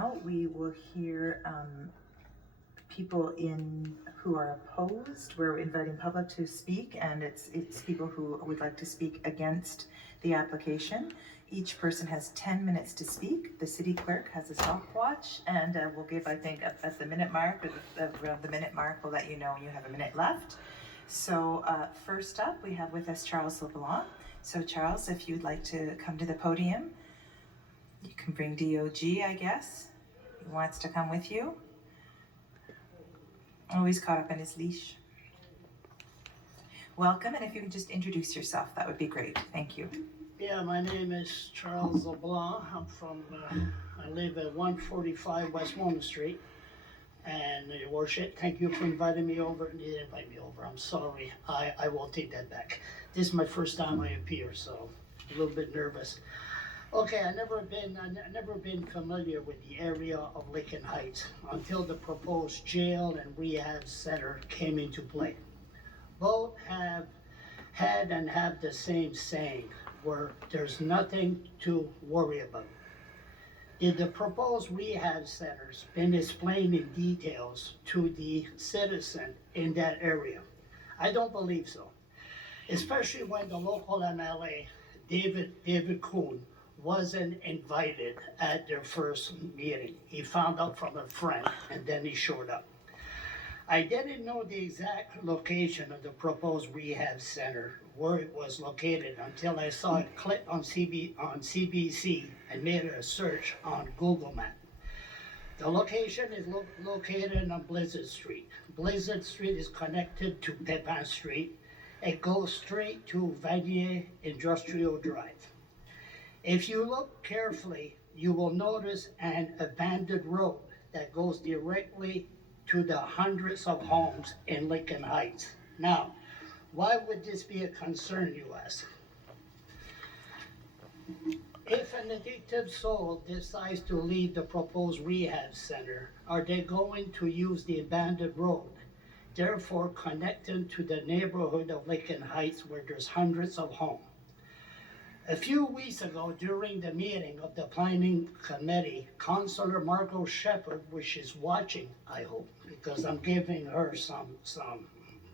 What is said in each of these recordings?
Now we will hear people who are opposed. We're inviting public to speak, and it's people who would like to speak against the application. Each person has 10 minutes to speak. The city clerk has a stopwatch, and we'll give, I think, at the minute mark, or around the minute mark, we'll let you know when you have a minute left. So first up, we have with us Charles LeBlanc. So Charles, if you'd like to come to the podium, you can bring DOG, I guess. He wants to come with you. Oh, he's caught up in his leash. Welcome, and if you could just introduce yourself, that would be great. Thank you. Yeah, my name is Charles LeBlanc. I live at 145 West Walnut Street. And Your Worship, thank you for inviting me over. You didn't invite me over, I'm sorry. I will take that back. This is my first time I appear, so a little bit nervous. Okay, I've never been familiar with the area of Lincoln Heights until the proposed jail and rehab center came into play. Both have had and have the same saying, where there's nothing to worry about. Did the proposed rehab centers been explained in details to the citizen in that area? I don't believe so, especially when the local MLA, David Kuhn, wasn't invited at their first meeting. He found out from a friend and then he showed up. I didn't know the exact location of the proposed rehab center, where it was located, until I saw it clip on CBC and made a search on Google Maps. The location is located on Blizzard Street. Blizzard Street is connected to Pepin Street. It goes straight to Vanier Industrial Drive. If you look carefully, you will notice an abandoned road that goes directly to the hundreds of homes in Lincoln Heights. Now, why would this be a concern, you ask? If an addictive soul decides to leave the proposed rehab center, are they going to use the abandoned road, therefore connecting to the neighborhood of Lincoln Heights where there's hundreds of homes? A few weeks ago, during the meeting of the planning committee, Councilor Margot Shepherd, which is watching, I hope, because I'm giving her some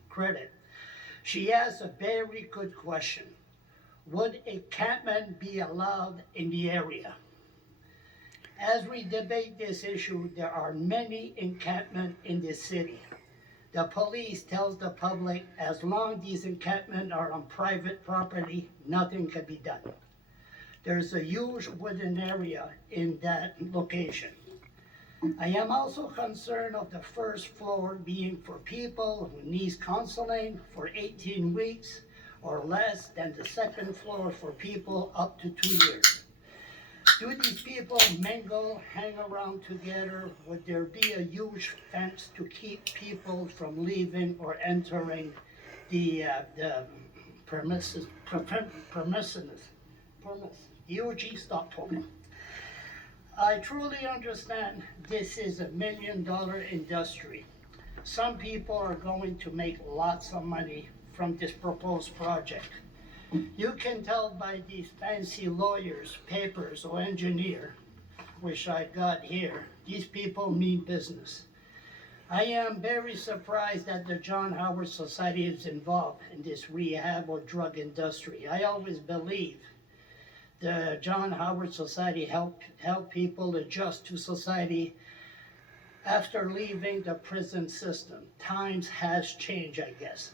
credit, she asked a very good question. Would encampment be allowed in the area? As we debate this issue, there are many encampments in the city. The police tells the public as long as these encampments are on private property, nothing can be done. There's a huge wooden area in that location. I am also concerned of the first floor being for people who need counseling for 18 weeks or less than the second floor for people up to 2 years. Do these people mingle, hang around together? Would there be a huge fence to keep people from leaving or entering the premises? EOG, stop talking. I truly understand this is $1 million industry. Some people are going to make lots of money from this proposed project. You can tell by these fancy lawyers, papers, or engineer, which I got here, these people mean business. I am very surprised that the John Howard Society is involved in this rehab or drug industry. I always believe the John Howard Society help people adjust to society after leaving the prison system. Times has changed, I guess.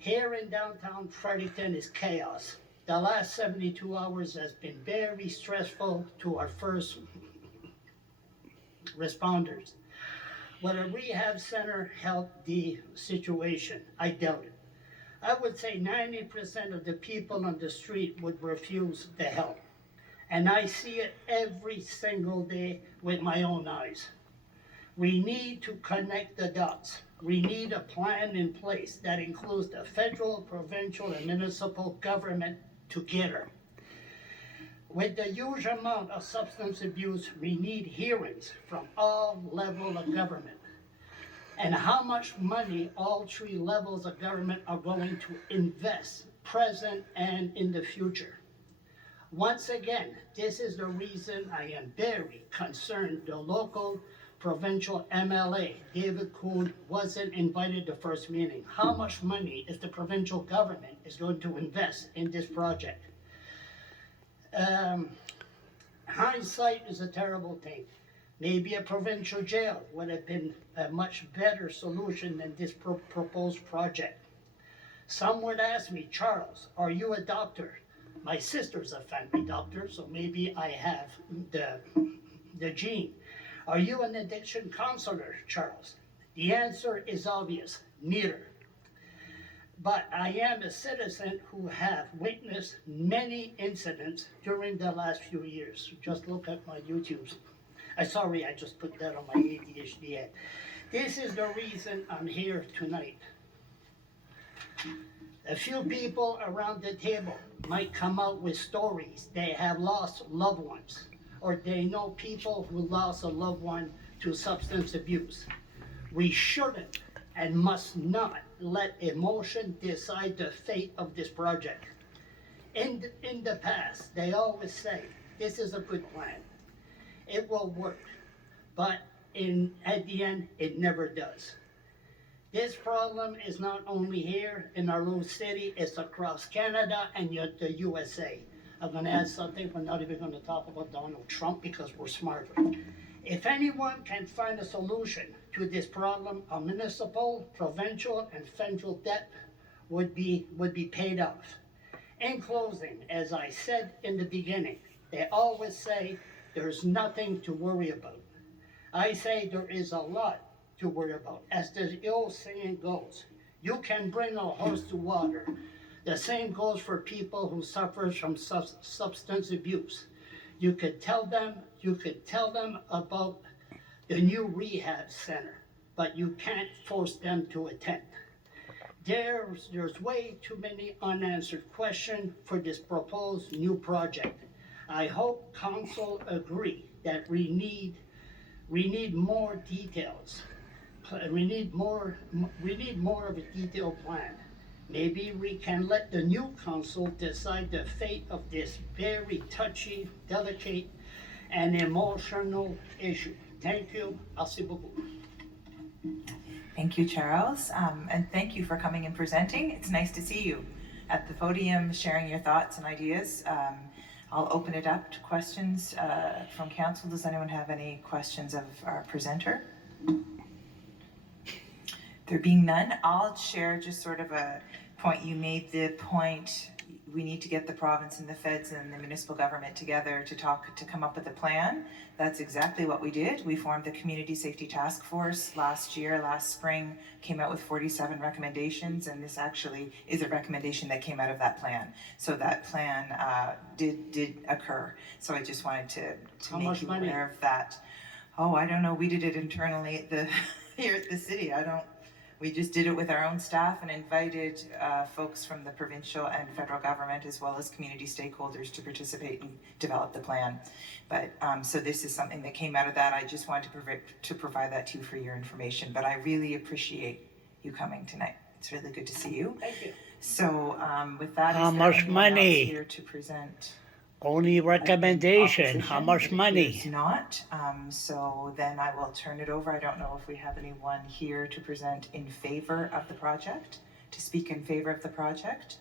Here in downtown Fredericton is chaos. The last 72 hours has been very stressful to our first responders. Would a rehab center help the situation? I doubt it. I would say 90% of the people on the street would refuse the help. And I see it every single day with my own eyes. We need to connect the dots. We need a plan in place that includes the federal, provincial, and municipal government together. With the huge amount of substance abuse, we need hearings from all levels of government. And how much money all three levels of government are going to invest, present and in the future. Once again, this is the reason I am very concerned the local provincial MLA, David Kuhn, wasn't invited to first meeting. How much money is the provincial government is going to invest in this project? Hindsight is a terrible thing. Maybe a provincial jail would have been a much better solution than this proposed project. Some would ask me, Charles, are you a doctor? My sister's a family doctor, so maybe I have the gene. Are you an addiction counselor, Charles? The answer is obvious, neither. But I am a citizen who have witnessed many incidents during the last few years. Just look at my YouTubes. Sorry, I just put that on my ADHD ad. This is the reason I'm here tonight. A few people around the table might come out with stories. They have lost loved ones, or they know people who lost a loved one to substance abuse. We shouldn't and must not let emotion decide the fate of this project. In the past, they always say, this is a good plan. It will work, but at the end, it never does. This problem is not only here in our little city, it's across Canada and the USA. I'm gonna add something, we're not even gonna talk about Donald Trump because we're smarter. If anyone can find a solution to this problem, a municipal, provincial, and federal debt would be paid off. In closing, as I said in the beginning, they always say there's nothing to worry about. I say there is a lot to worry about. As the old saying goes, you can bring a horse to water. The same goes for people who suffer from substance abuse. You could tell them about the new rehab center, but you can't force them to attend. There's way too many unanswered questions for this proposed new project. I hope council agree that we need more details. We need more of a detailed plan. Maybe we can let the new council decide the fate of this very touchy, delicate, and emotional issue. Thank you. Merci beaucoup. Thank you, Charles, and thank you for coming and presenting. It's nice to see you at the podium, sharing your thoughts and ideas. I'll open it up to questions from council. Does anyone have any questions of our presenter? There being none, I'll share just sort of a point. You made the point, we need to get the province and the feds and the municipal government together to come up with a plan. That's exactly what we did. We formed the Community Safety Task Force last spring, came out with 47 recommendations, and this actually is a recommendation that came out of that plan. So that plan did occur. So I just wanted to make you aware of that. Oh, I don't know, we did it internally here at the city. We just did it with our own staff and invited folks from the provincial and federal government as well as community stakeholders to participate and develop the plan. But so this is something that came out of that. I just wanted to provide that to you for your information. But I really appreciate you coming tonight. It's really good to see you. Thank you. So with that, How much money? Here to present? Only recommendation, how much money? It's not, so then I will turn it over. I don't know if we have anyone here to present in favor of the project, to speak in favor of the project.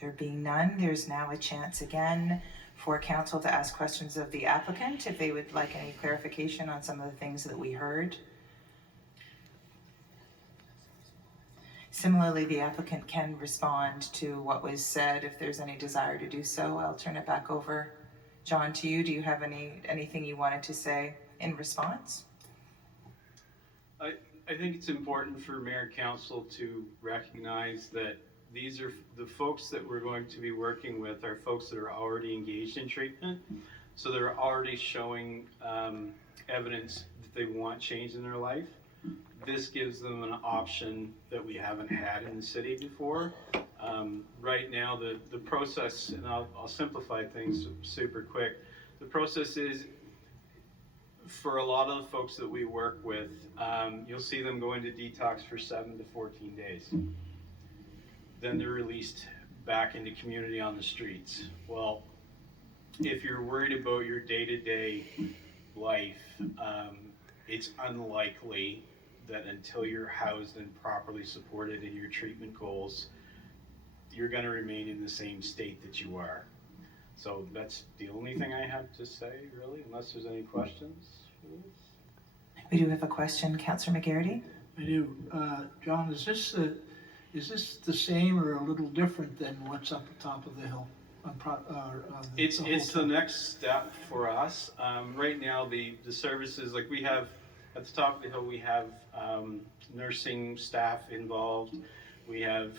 There being none, there's now a chance again for council to ask questions of the applicant if they would like any clarification on some of the things that we heard. Similarly, the applicant can respond to what was said if there's any desire to do so. I'll turn it back over, John, to you. Do you have anything you wanted to say in response? I think it's important for Mayor Council to recognize that these are the folks that we're going to be working with are folks that are already engaged in treatment. So they're already showing evidence that they want change in their life. This gives them an option that we haven't had in the city before. Right now, the process, and I'll simplify things super quick. The process is, for a lot of the folks that we work with, you'll see them go into detox for 7 to 14 days. Then they're released back into community on the streets. Well, if you're worried about your day-to-day life, it's unlikely that until you're housed and properly supported in your treatment goals, you're gonna remain in the same state that you are. So that's the only thing I have to say, really, unless there's any questions for this. We do have a question, Councillor McGarity. I do. John, is this the same or a little different than what's up the top of the hill? It's the next step for us. Right now, the services, like we have, at the top of the hill, we have nursing staff involved, we have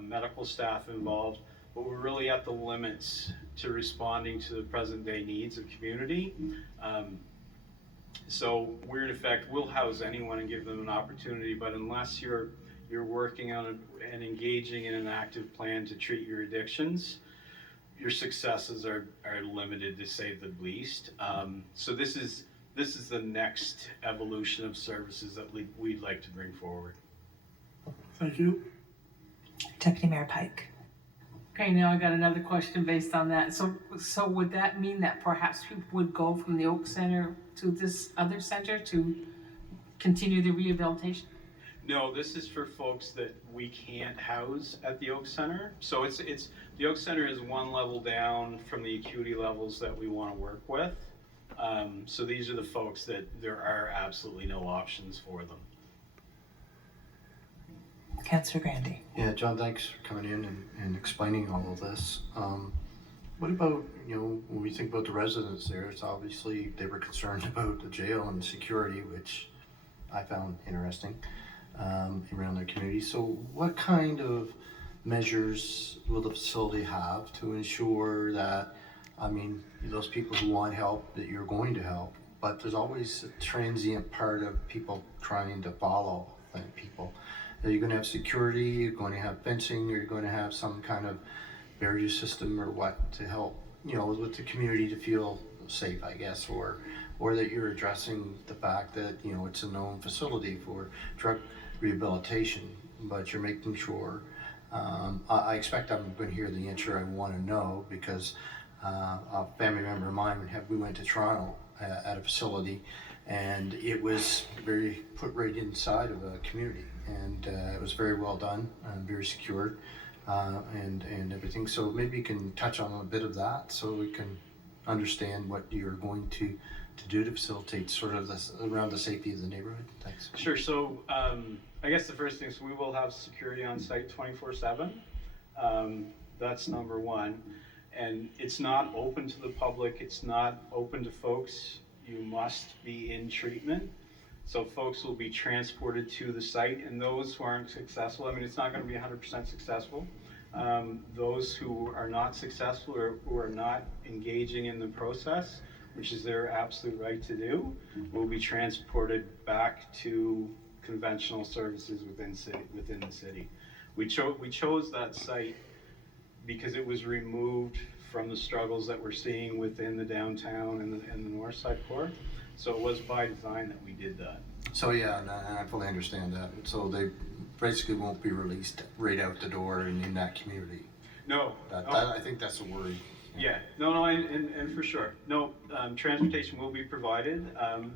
medical staff involved, but we're really at the limits to responding to the present day needs of community. So we're in effect, we'll house anyone and give them an opportunity, but unless you're working on and engaging in an active plan to treat your addictions, your successes are limited, to say the least. So this is the next evolution of services that we'd like to bring forward. Thank you. Deputy Mayor Pike. Okay, now I got another question based on that. So would that mean that perhaps people would go from the Oak Center to this other center to continue the rehabilitation? No, this is for folks that we can't house at the Oak Center. So it's the Oak Center is one level down from the acuity levels that we want to work with. So these are the folks that there are absolutely no options for them. Councillor Grandy. Yeah, John, thanks for coming in and explaining all of this. What about, when we think about the residents there, it's obviously they were concerned about the jail and security, which I found interesting around their community. So what kind of measures will the facility have to ensure that, those people who want help, that you're going to help, but there's always a transient part of people trying to follow people. Are you going to have security, you're going to have fencing, or you're going to have some kind of barrier system or what to help, with the community to feel safe, I guess, or that you're addressing the fact that, it's a known facility for drug rehabilitation, but you're making sure, I expect I'm going to hear the answer I want to know, because a family member of mine, we went to Toronto at a facility, and it was put right inside of a community, and it was very well done and very secured, and everything. So maybe you can touch on a bit of that so we can understand what you're going to do to facilitate sort of this around the safety of the neighborhood. Thanks. Sure. So I guess the first thing is we will have security on site 24/7. That's number one. And it's not open to the public. It's not open to folks. You must be in treatment. So folks will be transported to the site, and those who aren't successful, it's not going to be 100% successful. Those who are not successful or who are not engaging in the process, which is their absolute right to do, will be transported back to conventional services within the city. We chose that site because it was removed from the struggles that we're seeing within the downtown and the north side core. So it was by design that we did that. So yeah, and I fully understand that. So they basically won't be released right out the door and in that community. No. I think that's a worry. Yeah, no, and for sure. No, transportation will be provided. And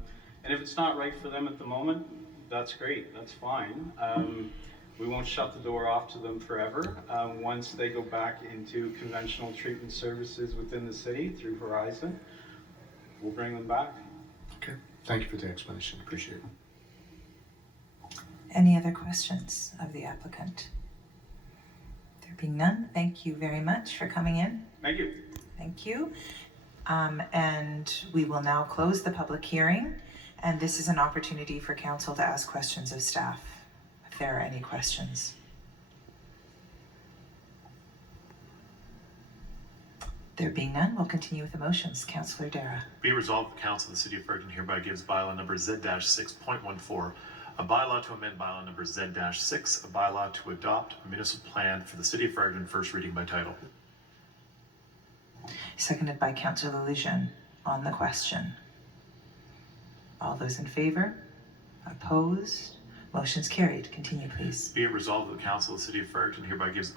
if it's not right for them at the moment, that's great, that's fine. We won't shut the door off to them forever. Once they go back into conventional treatment services within the city through Horizon, we'll bring them back. Okay, thank you for the explanation, appreciate it. Any other questions of the applicant? There being none, thank you very much for coming in. Thank you. Thank you. And we will now close the public hearing, and this is an opportunity for council to ask questions of staff, if there are any questions. There being none, we'll continue with the motions. Councillor Dara. Be resolved, the Council of the City of Fredericton hereby gives bylaw number Z-6.14, a bylaw to amend bylaw number Z-6, a bylaw to adopt a municipal plan for the City of Fredericton, first reading by title. Seconded by Councillor Lejeune on the question. All those in favor? Opposed? Motion's carried. Continue, please. Be it resolved that the Council of the City of Fredericton hereby gives